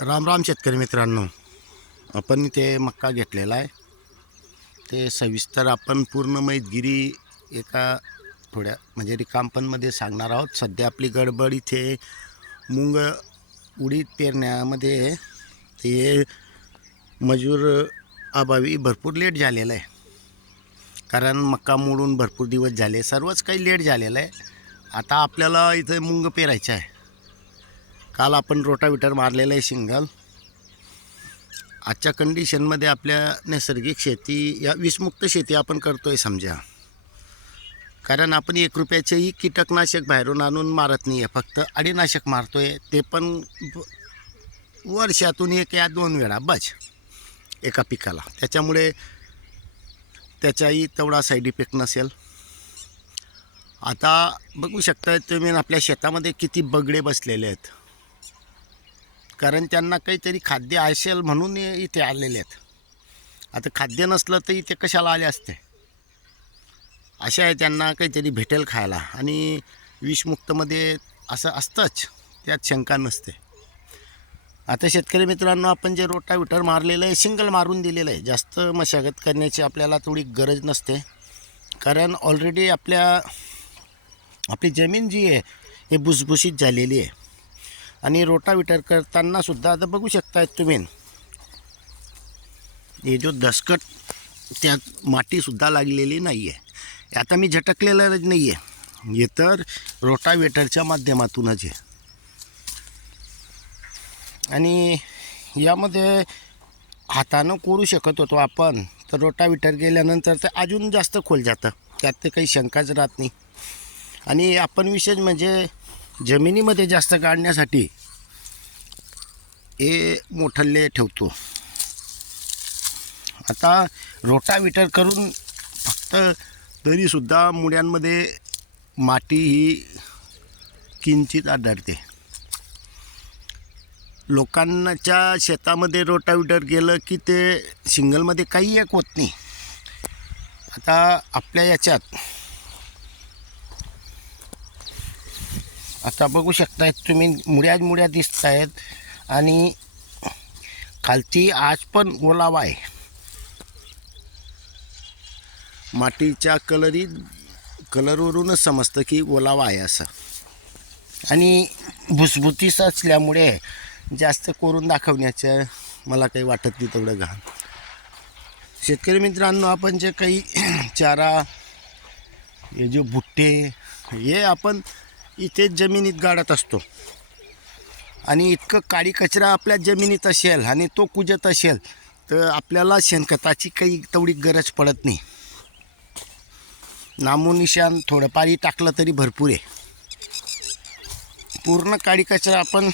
राम राम शेतकरी मित्रांनो. आपण इथे मक्का घेतलेला आहे. ते सविस्तर आपण पूर्ण मैदगिरी एका थोड्या म्हणजे रिकामपणमध्ये सांगणार आहोत. सध्या आपली गडबड इथे मुंग उडीद पेरण्यामध्ये ते मजूर अभावी भरपूर लेट झालेलं आहे. कारण मक्का मोडून भरपूर दिवस झाले. सर्वच काही लेट झालेलं आहे. आता आपल्याला इथे मुंग पेरायचं आहे. काल आपण रोटाविटर मारलेलं आहे सिंगल. आजच्या कंडिशनमध्ये आपल्या नैसर्गिक शेती या विषमुक्त शेती आपण करतो आहे समजा. कारण आपण एक रुपयाचेही कीटकनाशक बाहेरून आणून मारत नाही आहे. फक्त अडीनाशक मारतो आहे ते पण वर्षातून एक या दोन वेळा बस एका पिकाला. त्याच्यामुळे त्याचाही तेवढा साईड इफेक्ट नसेल. आता बघू शकता तुम्ही आपल्या शेतामध्ये किती बगडे बसलेले आहेत. कारण त्यांना काहीतरी खाद्य असेल म्हणून इथे आलेले आहेत. आता खाद्य नसलं तर इथे कशाला आले असते? अशा आहे त्यांना काहीतरी भेटेल खायला. आणि विषमुक्तमध्ये असं असतंच त्यात शंका नसते. आता शेतकरी मित्रांनो आपण जे रोटाविटर मारलेलं आहे सिंगल मारून दिलेलं आहे जास्त मशागत करण्याची आपल्याला थोडी गरज नसते. कारण ऑलरेडी आपल्या आपली जमीन जी आहे ही भुसभुशीत झालेली आहे. आणि रोटाविटर करताना सुद्धा आता बघू शकतायत तुम्ही. हे जो दसकट त्यात मातीसुद्धा लागलेली नाही आहे आता मी झटकलेलं नाही आहे हे तर रोटावेटरच्या माध्यमातूनच आहे. आणि यामध्ये हातानं कोरू शकत होतो आपण तर रोटाविटर गेल्यानंतर ते अजून जास्त खोल जातं. त्यात ते काही शंकाच राहत नाही. आणि आपण विशेष म्हणजे जमिनीमध्ये जास्त काढण्यासाठी हे मोठल्ले ठेवतो. आता रोटाविटर करून फक्त तरीसुद्धा मुळ्यांमध्ये माती ही किंचित आढळते. लोकांच्या शेतामध्ये रोटाविटर गेलं की ते सिंगलमध्ये काही एक होत नाही. आता आपल्या याच्यात आता बघू शकताय तुम्ही मुळ्याच मुळ्या दिसत आहेत आणि खालती आज पण ओलावा आहे. मातीच्या कलरी कलरवरूनच समजतं की ओलावा आहे असं. आणि भुसभुतीस असल्यामुळे जास्त कोरून दाखवण्याचं मला काही वाटत नाही तेवढं घाण. शेतकरी मित्रांनो आपण जे काही चारा हे जे भुट्टे हे आपण इथेच जमिनीत गाडत असतो. आणि इतकं काळी कचरा आपल्या जमिनीत असेल आणि तो कुजत असेल तर आपल्याला शेणखताची काही तेवढी गरज पडत नाही. नामोनिशान थोडंफारही टाकलं तरी भरपूर आहे. पूर्ण काळी कचरा आपण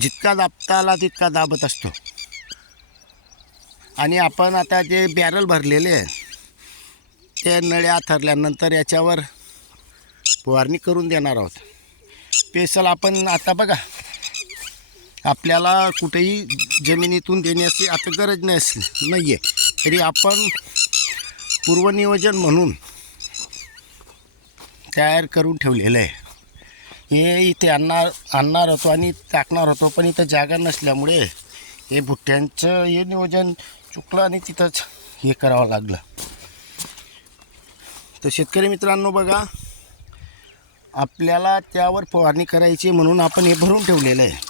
जितका दाबता आला तितका दाबत असतो. आणि आपण आता जे बॅरल भरलेले आहे ते नळ्या थरल्यानंतर याच्यावर फवारणी करून देणार आहोत. स्पेशल आपण आता बघा आपल्याला कुठेही जमिनीतून देण्याची आता गरज नस नाही आहे तरी आपण पूर्वनियोजन म्हणून तयार करून ठेवलेलं आहे. हे इथे आणणार आणणार होतो आणि टाकणार होतो पण इथं जागा नसल्यामुळे हे भुट्ट्यांचं हे नियोजन चुकलं आणि तिथंच हे करावं लागलं. तर शेतकरी मित्रांनो बघा आपल्याला त्यावर फवारणी करायची म्हणून आपण हे भरून ठेवलेलं आहे.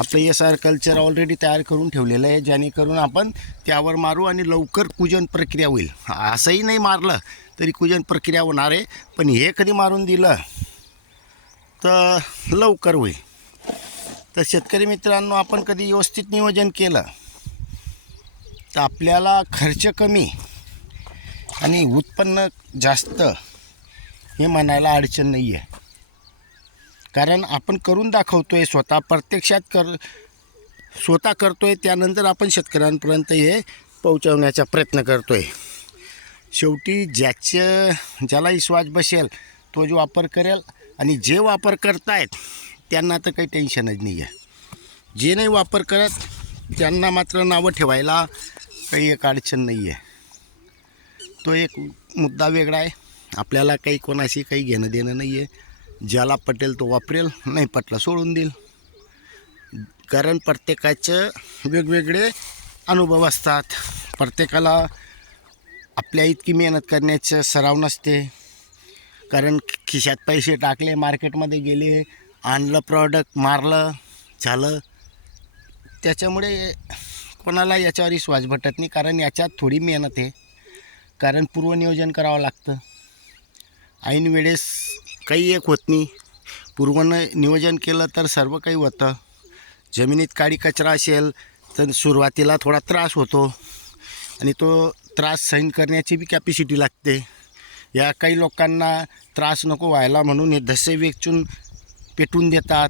आपलं एस आर कल्चर ऑलरेडी तयार करून ठेवलेलं आहे जेणेकरून आपण त्यावर मारू आणि लवकर कुजन प्रक्रिया होईल. असंही नाही मारलं तरी कुजन प्रक्रिया होणार आहे पण हे कधी मारून दिलं तर लवकर होईल. तर शेतकरी मित्रांनो आपण कधी व्यवस्थित नियोजन केलं तर आपल्याला खर्च कमी आणि उत्पन्न जास्त हे म्हणायला अडचण नाही आहे कारण आपण करून दाखवतो आहे स्वतः प्रत्यक्षात कर स्वतः करतो आहे त्यानंतर आपण शेतकऱ्यांपर्यंत हे पोहोचवण्याचा प्रयत्न करतो आहे शेवटी ज्याचं ज्याला विश्वास बसेल तो जो वापर करेल आणि जे वापर करतायत त्यांना तर काही टेन्शनच नाही आहे जे नाही वापर करत त्यांना मात्र नावं ठेवायला काही एक अडचण नाही आहे तो एक मुद्दा वेगळा आहे. आपल्याला काही कोणाशी काही घेणं देणं नाही आहे ज्याला पटेल तो वापरेल नाही पटला सोडून देईल. कारण प्रत्येकाचं वेगवेगळे अनुभव असतात. प्रत्येकाला आपल्या इतकी मेहनत करण्याचं सराव नसते. कारण खिशात पैसे टाकले मार्केटमध्ये गेले आणलं प्रॉडक्ट मारलं झालं. त्याच्यामुळे कोणाला याच्यावर विश्वास भेटत नाही. कारण याच्यात थोडी मेहनत आहे. कारण पूर्वनियोजन करावं लागतं. ऐन वेळेस काही एक होत नाही. पूर्व नियोजन केलं तर सर्व काही होतं. जमिनीत काळी कचरा असेल तर सुरुवातीला थोडा त्रास होतो. आणि तो त्रास सहन करण्याची बी कॅपॅसिटी लागते. या काही लोकांना त्रास नको व्हायला म्हणून हे धसे वेचून पेटून देतात.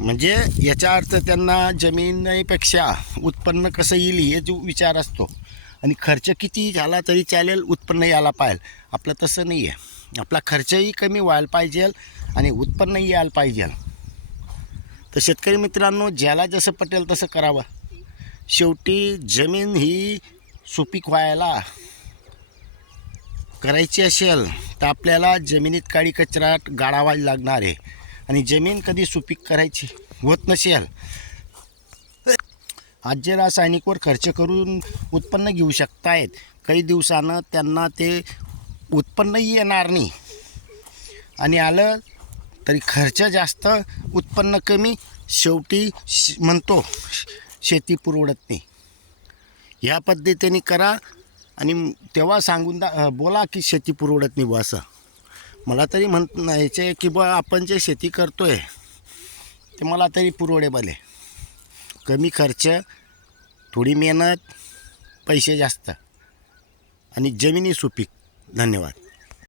म्हणजे याचा अर्थ त्यांना जमिनीपेक्षा उत्पन्न कसं येईल हे जो विचार असतो. आणि खर्च किती झाला तरी चालेल उत्पन्न यायला पाहिजे. आपलं तसं नाही आहे आपला खर्चही कमी व्हायला पाहिजे आणि उत्पन्नही यायला पाहिजे. तर शेतकरी मित्रांनो ज्याला जसं पटेल तसं करावं. शेवटी जमीन ही सुपीक व्हायला करायची असेल तर आपल्याला जमिनीत काळी कचरा गाडावा लागणार आहे. आणि जमीन कधी सुपीक करायची होत नसेल आज जे रासायनिकवर खर्च करून उत्पन्न घेऊ शकतायत. काही दिवसानं त्यांना ते उत्पन्नही येणार नाही. आणि आलं तरी खर्च जास्त उत्पन्न कमी शेवटी श म्हणतो शेती पुरवडत नाही. ह्या पद्धतीने करा आणि तेव्हा सांगून दा बोला की शेती पुरवडत नाही बुवा असं. मला तरी म्हण याचे की बुवा आपण जे शेती करतो आहे ते मला तरी पुरवडे बले कमी खर्च थोडी मेहनत पैसे जास्त. आणि जमिनी सुपीक. धन्यवाद.